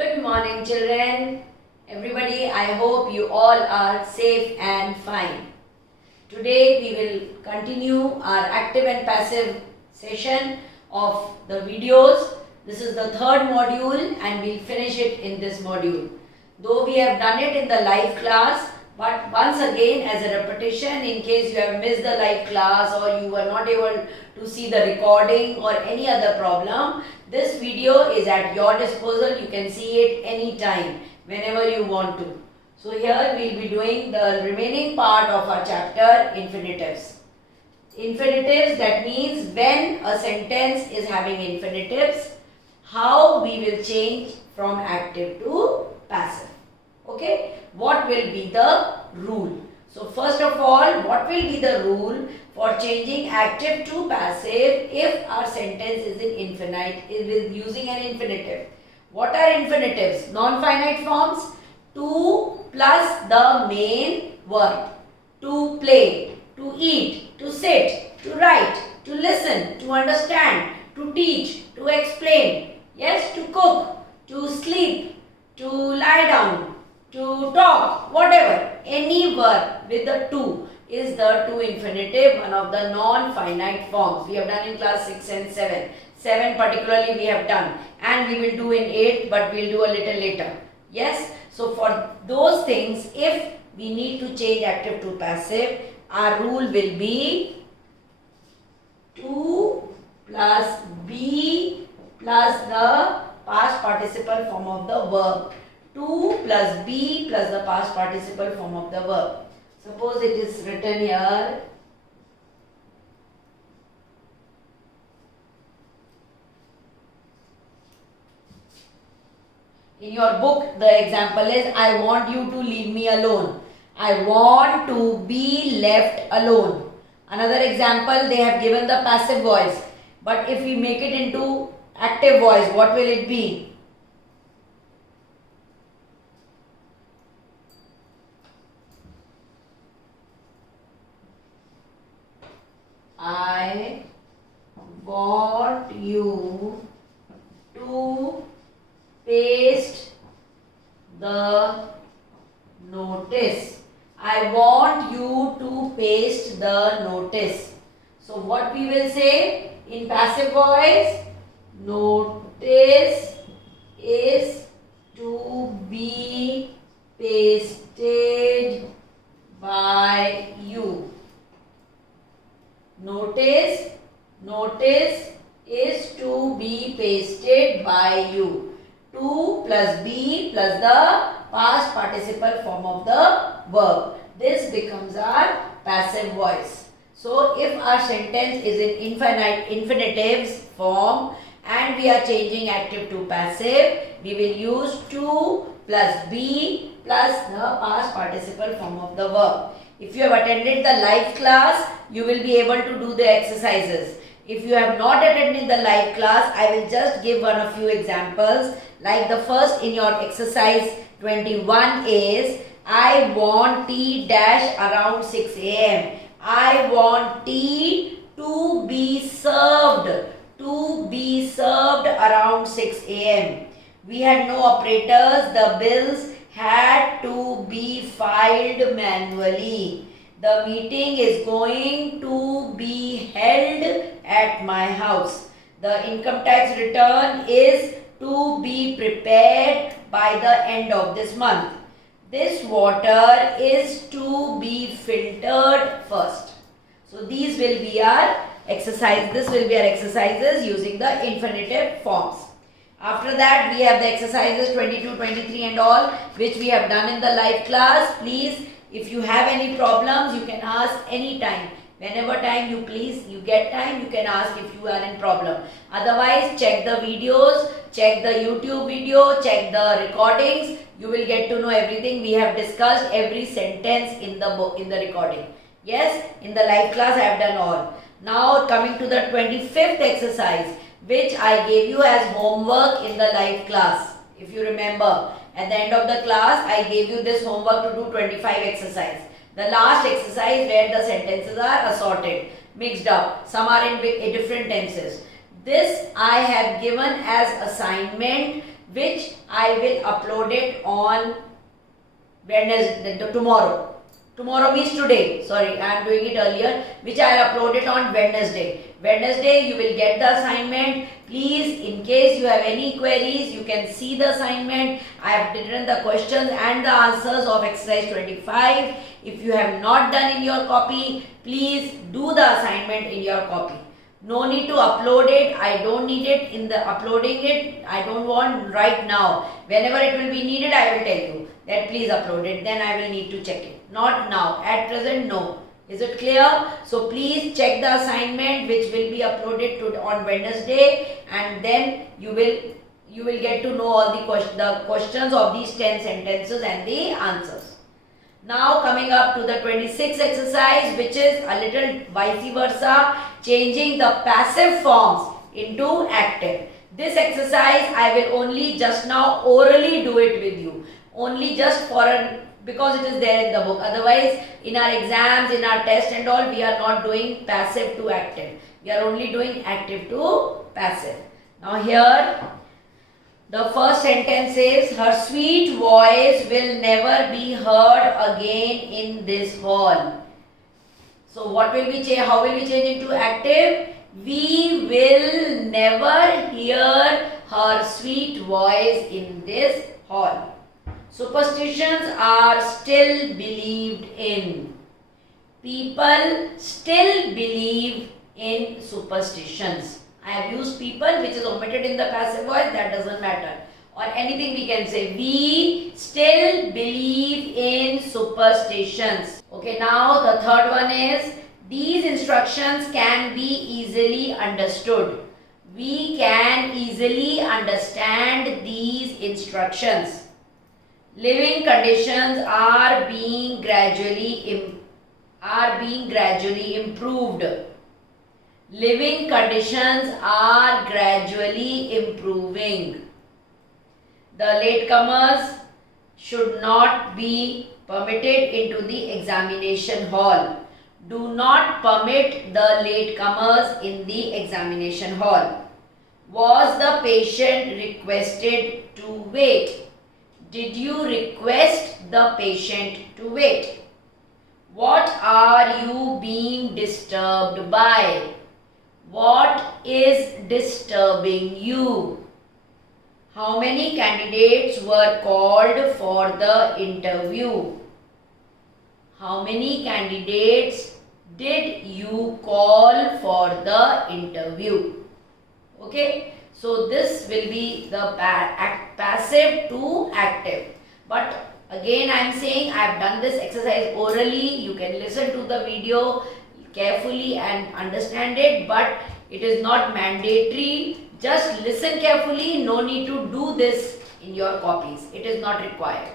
Good morning, children. Everybody, I hope you all are safe and fine. Today we will continue our active and passive session of the videos. This is the third module and we'll finish it in this module. Though we have done it in the live class, but once again as a repetition in case you have missed the live class or you were not able to see the recording or any other problem, this video is at your disposal. You can see it anytime, whenever you want to. So here we will be doing the remaining part of our chapter, infinitives. Infinitives, that means when a sentence is having infinitives, how we will change from active to passive. Okay, what will be the rule? So first of all, what will be the rule for changing active to passive if our sentence is in infinite, is using an infinitive? What are infinitives? Non-finite forms. To plus the main verb. To play, to eat, to sit, to write, to listen, to understand, to teach, to explain. Yes, to cook, to sleep, to lie down, to talk, whatever. Any verb with the to is the to infinitive, one of the non-finite forms. We have done in class 6 and 7. 7 particularly we have done, and we will do in 8, but we will do a little later. Yes, so for those things, if we need to change active to passive, our rule will be to plus be plus the past participle form of the verb. To plus be plus the past participle form of the verb. Suppose it is written here. In your book, the example is, I want you to leave me alone. I want to be left alone. Another example, they have given the passive voice. But if we make it into active voice, what will it be? I want you to paste the notice. I want you to paste the notice. So what we will say in passive voice? Notice is to be pasted by you. Notice is to be pasted by you. To plus be plus the past participle form of the verb. This becomes our passive voice. So if our sentence is in infinitives form and we are changing active to passive, we will use to plus be plus the past participle form of the verb. If you have attended the live class, you will be able to do the exercises. If you have not attended the live class, I will just give one of few examples. Like the first in your exercise 21 is, I want tea dash around 6 a.m. I want tea to be served around 6 a.m. We had no operators. The bills had to be filed manually. The meeting is going to be held at my house. The income tax return is to be prepared by the end of this month. This water is to be filtered first. So these will be our exercise. This will be our exercises using the infinitive forms. After that, we have the exercises 22, 23 and all, which we have done in the live class. Please, if you have any problems, you can ask anytime. Whenever time you get time, you can ask if you are in problem. Otherwise, check the videos, check the YouTube video, check the recordings. You will get to know everything. We have discussed every sentence in the book, in the recording. Yes, in the live class I have done all. Now coming to the 25th exercise, which I gave you as homework in the live class. If you remember, at the end of the class, I gave you this homework to do 25 exercise. The last exercise where the sentences are assorted, mixed up. Some are in different tenses. This I have given as assignment which I will upload it on Wednesday, tomorrow. Tomorrow means today. Sorry, I am doing it earlier, which I will upload it on Wednesday. Wednesday you will get the assignment. Please, in case you have any queries, you can see the assignment. I have written the questions and the answers of exercise 25. If you have not done in your copy, please do the assignment in your copy. No need to upload it. I don't need it in the uploading it. I don't want right now. Whenever it will be needed, I will tell you that please upload it. Then I will need to check it. Not now. At present, no. Is it clear? So please check the assignment which will be uploaded on Wednesday, and then you will get to know all the questions of these 10 sentences and the answers. Now coming up to the 26th exercise, which is a little vice versa, changing the passive forms into active. This exercise I will only just now orally do it with you. Only just because it is there in the book. Otherwise, in our exams, in our test and all, we are not doing passive to active. We are only doing active to passive. Now here, the first sentence is, her sweet voice will never be heard again in this hall. So what will we change? How will we change into active? We will never hear her sweet voice in this hall. Superstitions are still believed in. People still believe in superstitions. I have used people, which is omitted in the passive voice, that doesn't matter. Or anything we can say. We still believe in superstitions. Okay, now the third one is, these instructions can be easily understood. We can easily understand these instructions. Living conditions are being gradually improved. Living conditions are gradually improving. The latecomers should not be permitted into the examination hall. Do not permit the latecomers in the examination hall. Was the patient requested to wait? Did you request the patient to wait? What are you being disturbed by? What is disturbing you? How many candidates were called for the interview? How many candidates did you call for the interview? Okay. So this will be the passive to active. But again I am saying, I have done this exercise orally. You can listen to the video carefully and understand it, but it is not mandatory. Just listen carefully. No need to do this in your copies. It is not required.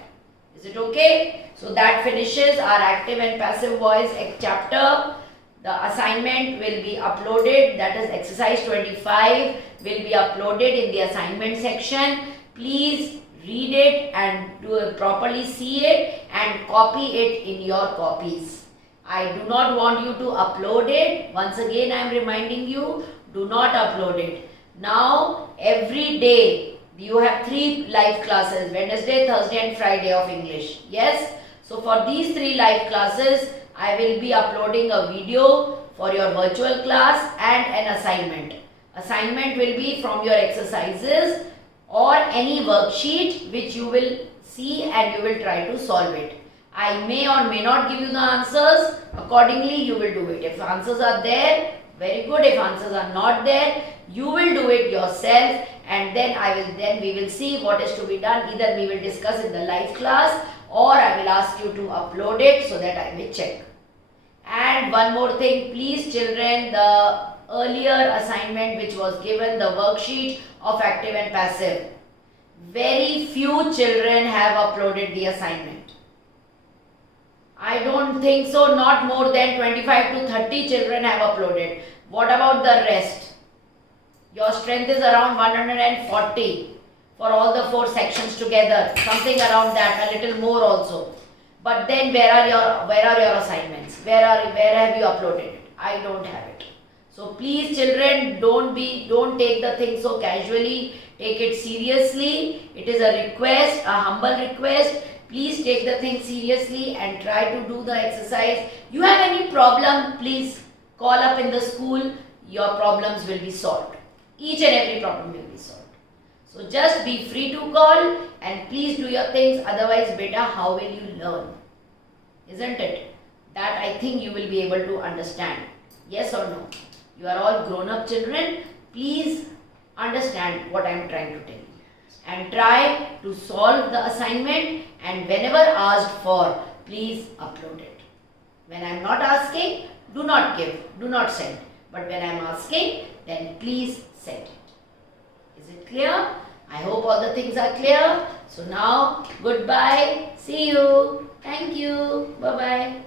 Is it okay? So that finishes our active and passive voice chapter. The assignment will be uploaded, that is exercise 25 will be uploaded in the assignment section. Please read it and properly see it and copy it in your copies. I do not want you to upload it. Once again I am reminding you, do not upload it. Now every day you have 3 live classes, Wednesday, Thursday and Friday of English. Yes? So for these 3 live classes, I will be uploading a video for your virtual class and an assignment. Assignment will be from your exercises or any worksheet which you will see and you will try to solve it. I may or may not give you the answers. Accordingly, you will do it. If answers are there, very good. If answers are not there, you will do it yourself, and then we will see what is to be done. Either we will discuss in the live class or I will ask you to upload it so that I may check. And one more thing, please children, the earlier assignment which was given, the worksheet of active and passive, very few children have uploaded the assignment. I don't think so, not more than 25 to 30 children have uploaded. What about the rest? Your strength is around 140 for all the 4 sections together, something around that, a little more also. But then where are your assignments? Where have you uploaded it? I don't have it. So please children, don't take the thing so casually. Take it seriously. It is a request, a humble request. Please take the thing seriously and try to do the exercise. You have any problem, please call up in the school. Your problems will be solved. Each and every problem will be solved. So just be free to call and please do your things. Otherwise, beta, how will you learn? Isn't it? That I think you will be able to understand. Yes or no? You are all grown-up children. Please understand what I am trying to tell you. And try to solve the assignment, and whenever asked for, please upload it. When I am not asking, do not give, do not send. But when I am asking, then please send it. Is it clear? I hope all the things are clear. So now, goodbye. See you. Thank you. Bye-bye.